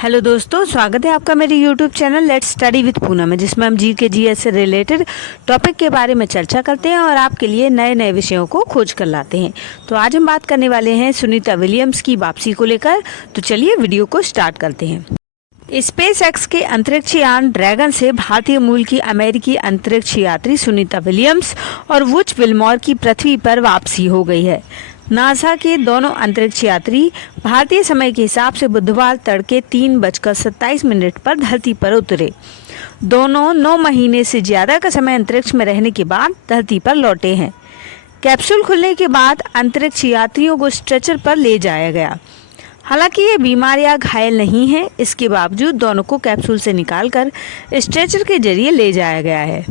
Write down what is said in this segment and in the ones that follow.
Hello दोस्तों, स्वागत है आपका मेरे YouTube channel let's study with Poonam में, जिसमें हम जी के जीएस से रिलेटेड टॉपिक के बारे में चर्चा करते हैं और आपके लिए नए नए विषयों को खोज कर लाते हैं। तो आज हम बात करने वाले हैं सुनीता विलियम्स की वापसी को लेकर। तो चलिए वीडियो को स्टार्ट करते हैं। स्पेस एक्स के अंतरिक्ष यान ड्रैगन से भारतीय मूल की अमेरिकी अंतरिक्ष यात्री सुनीता विलियम्स और वुच विल्मोर की पृथ्वी पर वापसी हो गई है। नासा के दोनों अंतरिक्ष यात्री भारतीय समय के हिसाब से बुधवार तड़के 3:27 पर धरती पर उतरे। दोनों 9 महीने से ज्यादा का समय अंतरिक्ष में रहने के बाद धरती पर लौटे हैं। कैप्सूल खुलने के बाद अंतरिक्ष यात्रियों को स्ट्रेचर पर ले जाया गया। हालांकि ये बीमार या घायल नहीं है, इसके बावजूद दोनों को कैप्सूल से निकालकर स्ट्रेचर के जरिए ले जाया गया है।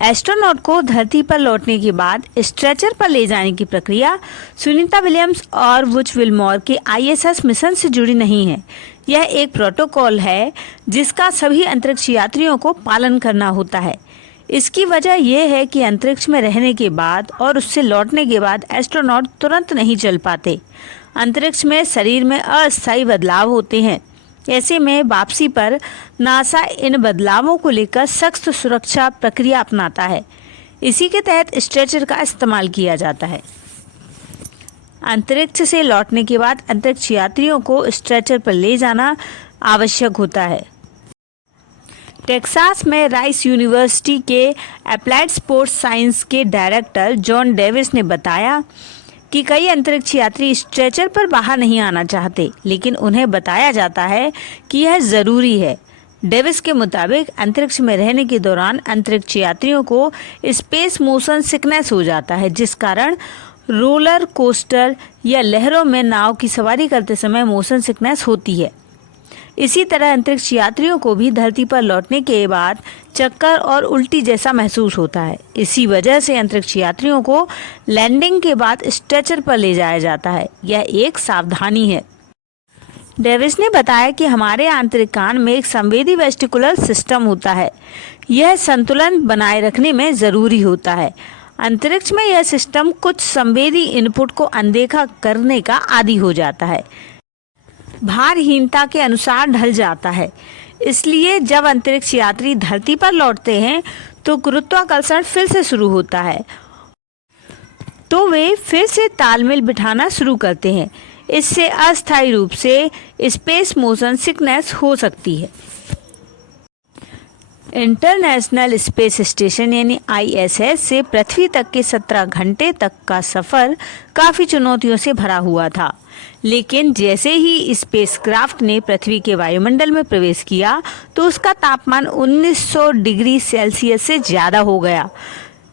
एस्ट्रोनॉट को धरती पर लौटने के बाद स्ट्रेचर पर ले जाने की प्रक्रिया सुनीता विलियम्स और वुच विल्मोर के आईएसएस मिशन से जुड़ी नहीं है। यह एक प्रोटोकॉल है जिसका सभी अंतरिक्ष यात्रियों को पालन करना होता है। इसकी वजह यह है कि अंतरिक्ष में रहने के बाद और उससे लौटने के बाद एस्ट्रोनॉट तुरंत नहीं चल पाते। अंतरिक्ष में शरीर में अस्थायी बदलाव होते हैं। ऐसे में वापसी पर नासा इन बदलावों को लेकर सख्त सुरक्षा प्रक्रिया अपनाता है। इसी के तहत स्ट्रेचर का इस्तेमाल किया जाता है। अंतरिक्ष से लौटने के बाद अंतरिक्ष यात्रियों को स्ट्रेचर पर ले जाना आवश्यक होता है। टेक्सास में राइस यूनिवर्सिटी के अप्लाइड स्पोर्ट्स साइंस के डायरेक्टर जॉन डेविस ने बताया कि कई अंतरिक्ष यात्री स्ट्रेचर पर बाहर नहीं आना चाहते, लेकिन उन्हें बताया जाता है कि यह ज़रूरी है। डेविस के मुताबिक अंतरिक्ष में रहने के दौरान अंतरिक्ष यात्रियों को स्पेस मोशन सिकनेस हो जाता है, जिस कारण रोलर कोस्टर या लहरों में नाव की सवारी करते समय मोशन सिकनेस होती है। इसी तरह अंतरिक्ष यात्रियों को भी धरती पर लौटने के बाद चक्कर और उल्टी जैसा महसूस होता है। इसी वजह से अंतरिक्ष यात्रियों को लैंडिंग के बाद स्ट्रेचर पर ले जाया जाता है। यह एक सावधानी है। डेविस ने बताया कि हमारे आंतरिक कान में एक संवेदी वेस्टिकुलर सिस्टम होता है। यह संतुलन बनाए रखने में ज़रूरी होता है। अंतरिक्ष में यह सिस्टम कुछ संवेदी इनपुट को अनदेखा करने का आदी हो जाता है, भारहीनता के अनुसार ढल जाता है। इसलिए जब अंतरिक्ष यात्री धरती पर लौटते हैं तो गुरुत्वाकर्षण फिर से शुरू होता है, तो वे फिर से तालमेल बिठाना शुरू करते हैं। इससे अस्थायी रूप से स्पेस मोशन सिकनेस हो सकती है। इंटरनेशनल स्पेस स्टेशन यानी आईएसएस से पृथ्वी तक के 17 घंटे तक का सफ़र काफ़ी चुनौतियों से भरा हुआ था, लेकिन जैसे ही स्पेसक्राफ्ट ने पृथ्वी के वायुमंडल में प्रवेश किया तो उसका तापमान 1900 डिग्री सेल्सियस से ज़्यादा हो गया।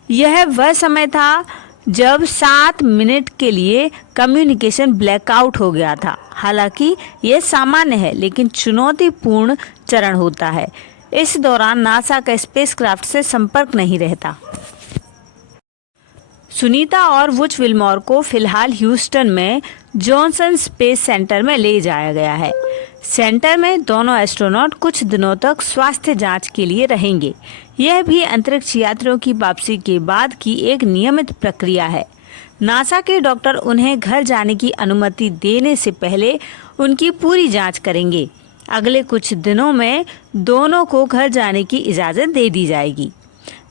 यह वह समय था जब 7 मिनट के लिए कम्युनिकेशन ब्लैकआउट हो गया था। हालांकि यह सामान्य है, लेकिन चुनौतीपूर्ण चरण होता है। इस दौरान नासा का स्पेसक्राफ्ट से संपर्क नहीं रहता। सुनीता और वुच विल्मोर को फिलहाल ह्यूस्टन में जॉनसन स्पेस सेंटर में ले जाया गया है। सेंटर में दोनों एस्ट्रोनॉट कुछ दिनों तक स्वास्थ्य जांच के लिए रहेंगे। यह भी अंतरिक्ष यात्रियों की वापसी के बाद की एक नियमित प्रक्रिया है। नासा के डॉक्टर उन्हें घर जाने की अनुमति देने से पहले उनकी पूरी जांच करेंगे। अगले कुछ दिनों में दोनों को घर जाने की इजाज़त दे दी जाएगी।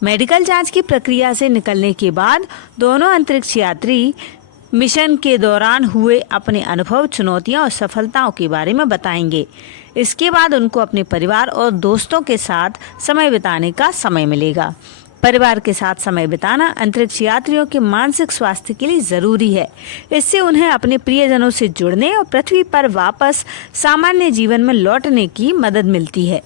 मेडिकल जांच की प्रक्रिया से निकलने के बाद दोनों अंतरिक्ष यात्री मिशन के दौरान हुए अपने अनुभव, चुनौतियां और सफलताओं के बारे में बताएंगे। इसके बाद उनको अपने परिवार और दोस्तों के साथ समय बिताने का समय मिलेगा। परिवार के साथ समय बिताना अंतरिक्ष यात्रियों के मानसिक स्वास्थ्य के लिए ज़रूरी है। इससे उन्हें अपने प्रियजनों से जुड़ने और पृथ्वी पर वापस सामान्य जीवन में लौटने की मदद मिलती है।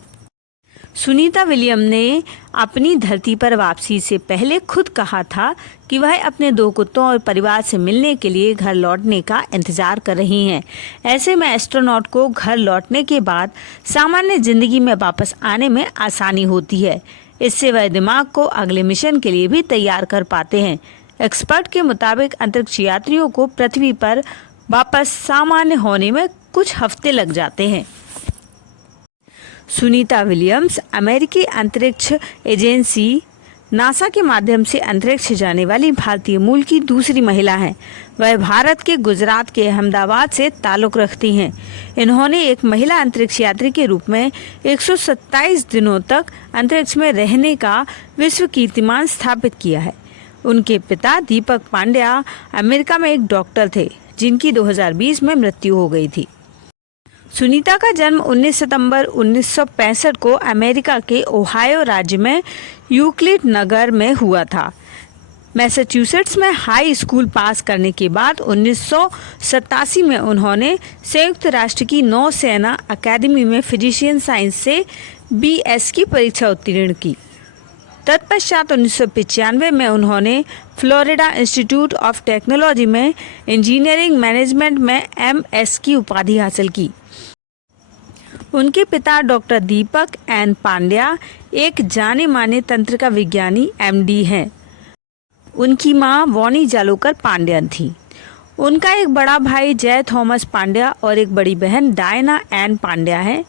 सुनीता विलियम ने अपनी धरती पर वापसी से पहले खुद कहा था कि वह अपने 2 कुत्तों और परिवार से मिलने के लिए घर लौटने का इंतजार कर रही हैं। ऐसे में एस्ट्रोनॉट को घर लौटने के बाद सामान्य जिंदगी में वापस आने में आसानी होती है। इससे वह दिमाग को अगले मिशन के लिए भी तैयार कर पाते हैं। एक्सपर्ट के मुताबिक अंतरिक्ष यात्रियों को पृथ्वी पर वापस सामान्य होने में कुछ हफ्ते लग जाते हैं। सुनीता विलियम्स अमेरिकी अंतरिक्ष एजेंसी नासा के माध्यम से अंतरिक्ष जाने वाली भारतीय मूल की दूसरी महिला हैं। वह भारत के गुजरात के अहमदाबाद से ताल्लुक़ रखती हैं। इन्होंने एक महिला अंतरिक्ष यात्री के रूप में 127 दिनों तक अंतरिक्ष में रहने का विश्व कीर्तिमान स्थापित किया है। उनके पिता दीपक पांड्या अमेरिका में एक डॉक्टर थे, जिनकी 2020 में मृत्यु हो गई थी। सुनीता का जन्म 19 सितंबर 1965 को अमेरिका के ओहायो राज्य में यूक्लिड नगर में हुआ था। मैसाचुसेट्स में हाई स्कूल पास करने के बाद 1987 में उन्होंने संयुक्त राष्ट्र की नौसेना अकादमी में फिजिशियन साइंस से BS की परीक्षा उत्तीर्ण की। तत्पश्चात 1995 में उन्होंने फ्लोरिडा इंस्टीट्यूट ऑफ टेक्नोलॉजी में इंजीनियरिंग मैनेजमेंट में MS की उपाधि हासिल की। उनके पिता डॉक्टर दीपक एन पांड्या एक जाने माने तंत्रिका विज्ञानी MD हैं। उनकी मां वॉनी जालोकर पांड्यन थी। उनका एक बड़ा भाई जय थॉमस पांड्या और एक बड़ी बहन डायना एन पांड्या है।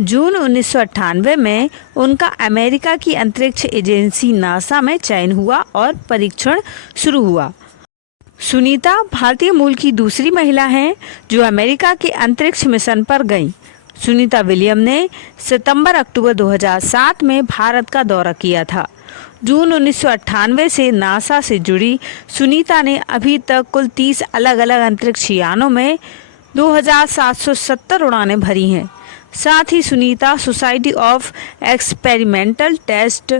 जून 1998 में उनका अमेरिका की अंतरिक्ष एजेंसी नासा में चयन हुआ और परीक्षण शुरू हुआ। सुनीता भारतीय मूल की दूसरी महिला हैं जो अमेरिका के अंतरिक्ष मिशन पर गईं। सुनीता विलियम ने सितंबर-अक्टूबर 2007 में भारत का दौरा किया था। जून 1998 से नासा से जुड़ी सुनीता ने अभी तक कुल 30 अलग अलग अंतरिक्ष यानों में 2770 उड़ानें भरी हैं। साथ ही Sunita society of experimental test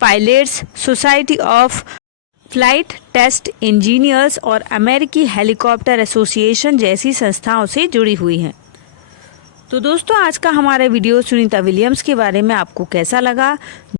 pilots, society of flight test engineers और अमेरिकी हेलीकॉप्टर एसोसिएशन जैसी संस्थाओं से जुड़ी हुई हैं। तो दोस्तों, आज का हमारा वीडियो सुनीता विलियम्स के बारे में आपको कैसा लगा?